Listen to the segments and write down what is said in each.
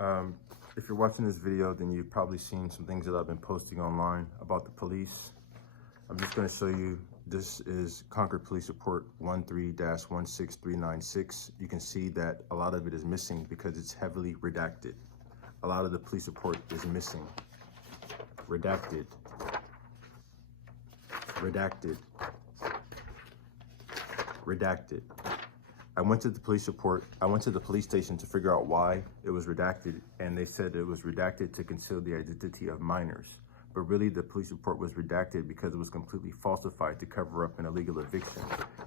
Um, if you're watching this video, then you've probably seen some things that I've been posting online about the police. I'm just going to show you, this is Concord Police Report 13-16396. You can see that a lot of it is missing because it's heavily redacted. A lot of the police report is missing. Redacted. Redacted. Redacted. I went to the police station to figure out why it was redacted, and they said it was redacted to conceal the identity of minors. But really, the police report was redacted because it was completely falsified to cover up an illegal eviction.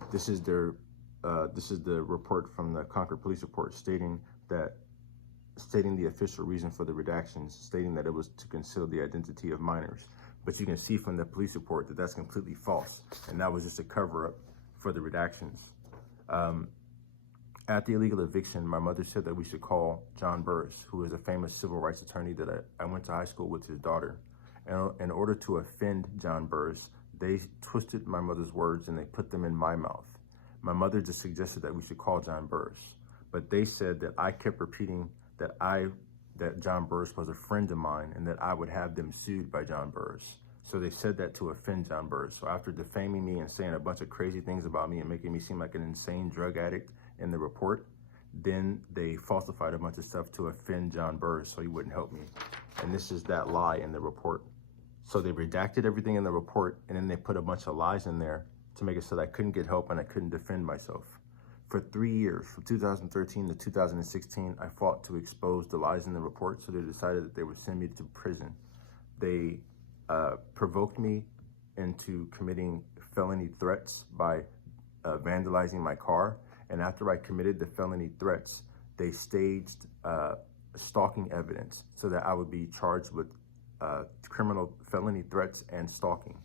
This is the report from the Concord Police Report stating the official reason for the redactions, stating that it was to conceal the identity of minors. But you can see from the police report that that's completely false, and that was just a cover-up for the redactions. At the illegal eviction, my mother said that we should call John Burris, who is a famous civil rights attorney that I went to high school with his daughter. And in order to offend John Burris, they twisted my mother's words and they put them in my mouth. My mother just suggested that we should call John Burris, but they said that I kept repeating that John Burris was a friend of mine and that I would have them sued by John Burris. So they said that to offend John Burris. So after defaming me and saying a bunch of crazy things about me and making me seem like an insane drug addict in the report, then they falsified a bunch of stuff to offend John Burris so he wouldn't help me. And this is that lie in the report. So they redacted everything in the report, and then they put a bunch of lies in there to make it so that I couldn't get help and I couldn't defend myself. For 3 years, from 2013 to 2016, I fought to expose the lies in the report, so they decided that they would send me to prison. They provoked me into committing felony threats by vandalizing my car. And after I committed the felony threats, they staged stalking evidence so that I would be charged with criminal felony threats and stalking.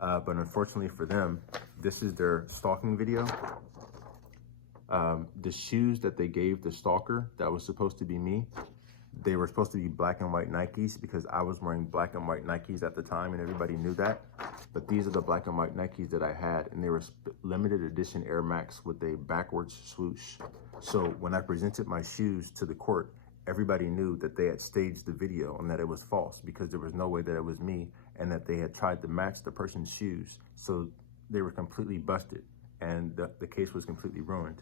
But unfortunately for them, this is their stalking video. The shoes that they gave the stalker, that was supposed to be me, they were supposed to be black and white Nikes because I was wearing black and white Nikes at the time and everybody knew that. But these are the black and white Nikes that I had, and they were limited edition Air Max with a backwards swoosh. So when I presented my shoes to the court, everybody knew that they had staged the video and that it was false because there was no way that it was me and that they had tried to match the person's shoes. So they were completely busted and the case was completely ruined.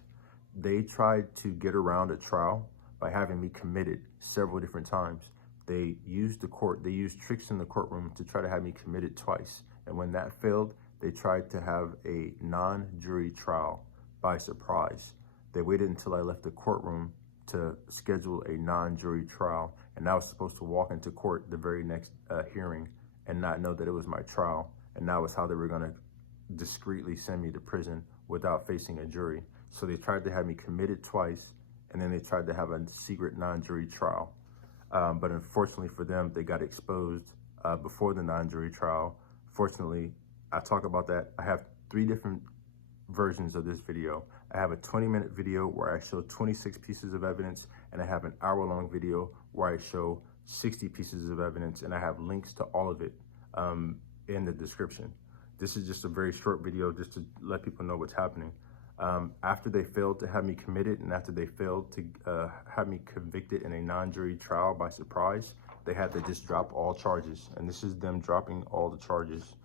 They tried to get around a trial by having me committed several different times. They used tricks in the courtroom to try to have me committed twice. And when that failed, they tried to have a non-jury trial by surprise. They waited until I left the courtroom to schedule a non-jury trial. And I was supposed to walk into court the very next hearing and not know that it was my trial. And that was how they were gonna discreetly send me to prison without facing a jury. So they tried to have me committed twice, and then they tried to have a secret non-jury trial. But unfortunately for them, they got exposed before the non-jury trial. Fortunately, I talk about that. I have 3 different versions of this video. I have a 20-minute video where I show 26 pieces of evidence, and I have an hour-long video where I show 60 pieces of evidence, and I have links to all of it in the description. This is just a very short video just to let people know what's happening. After they failed to have me committed and after they failed to have me convicted in a non-jury trial by surprise, they had to just drop all charges. And this is them dropping all the charges.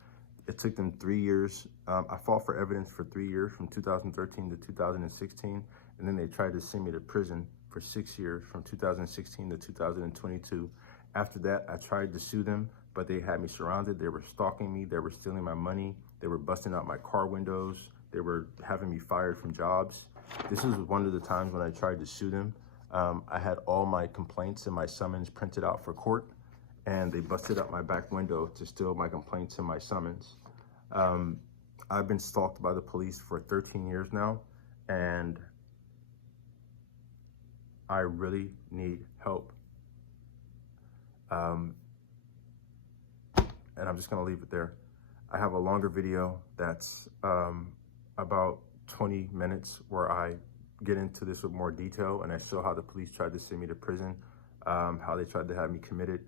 It took them 3 years. I fought for evidence for 3 years, from 2013 to 2016. And then they tried to send me to prison for 6 years, from 2016 to 2022. After that, I tried to sue them, but they had me surrounded. They were stalking me. They were stealing my money. They were busting out my car windows. They were having me fired from jobs. This is one of the times when I tried to sue them. I had all my complaints and my summons printed out for court, and they busted out my back window to steal my complaints and my summons. I've been stalked by the police for 13 years now, and I really need help. And I'm just gonna leave it there. I have a longer video that's about 20 minutes where I get into this with more detail and I show how the police tried to send me to prison, how they tried to have me committed.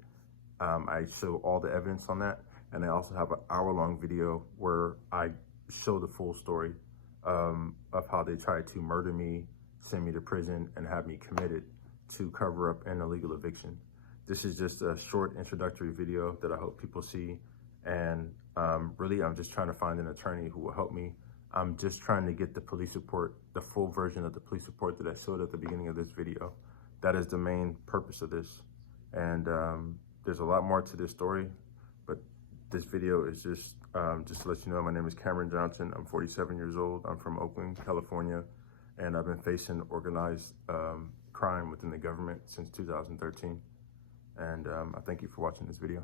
I show all the evidence on that. And I also have an hour-long video where I show the full story of how they tried to murder me, send me to prison, and have me committed to cover up an illegal eviction. This is just a short introductory video that I hope people see. And really, I'm just trying to find an attorney who will help me. I'm just trying to get the police report, the full version of the police report that I showed at the beginning of this video. That is the main purpose of this. And there's a lot more to this story, but this video is just to let you know, my name is Cameron Johnson. I'm 47 years old. I'm from Oakland, California, and I've been facing organized crime within the government since 2013. And I thank you for watching this video.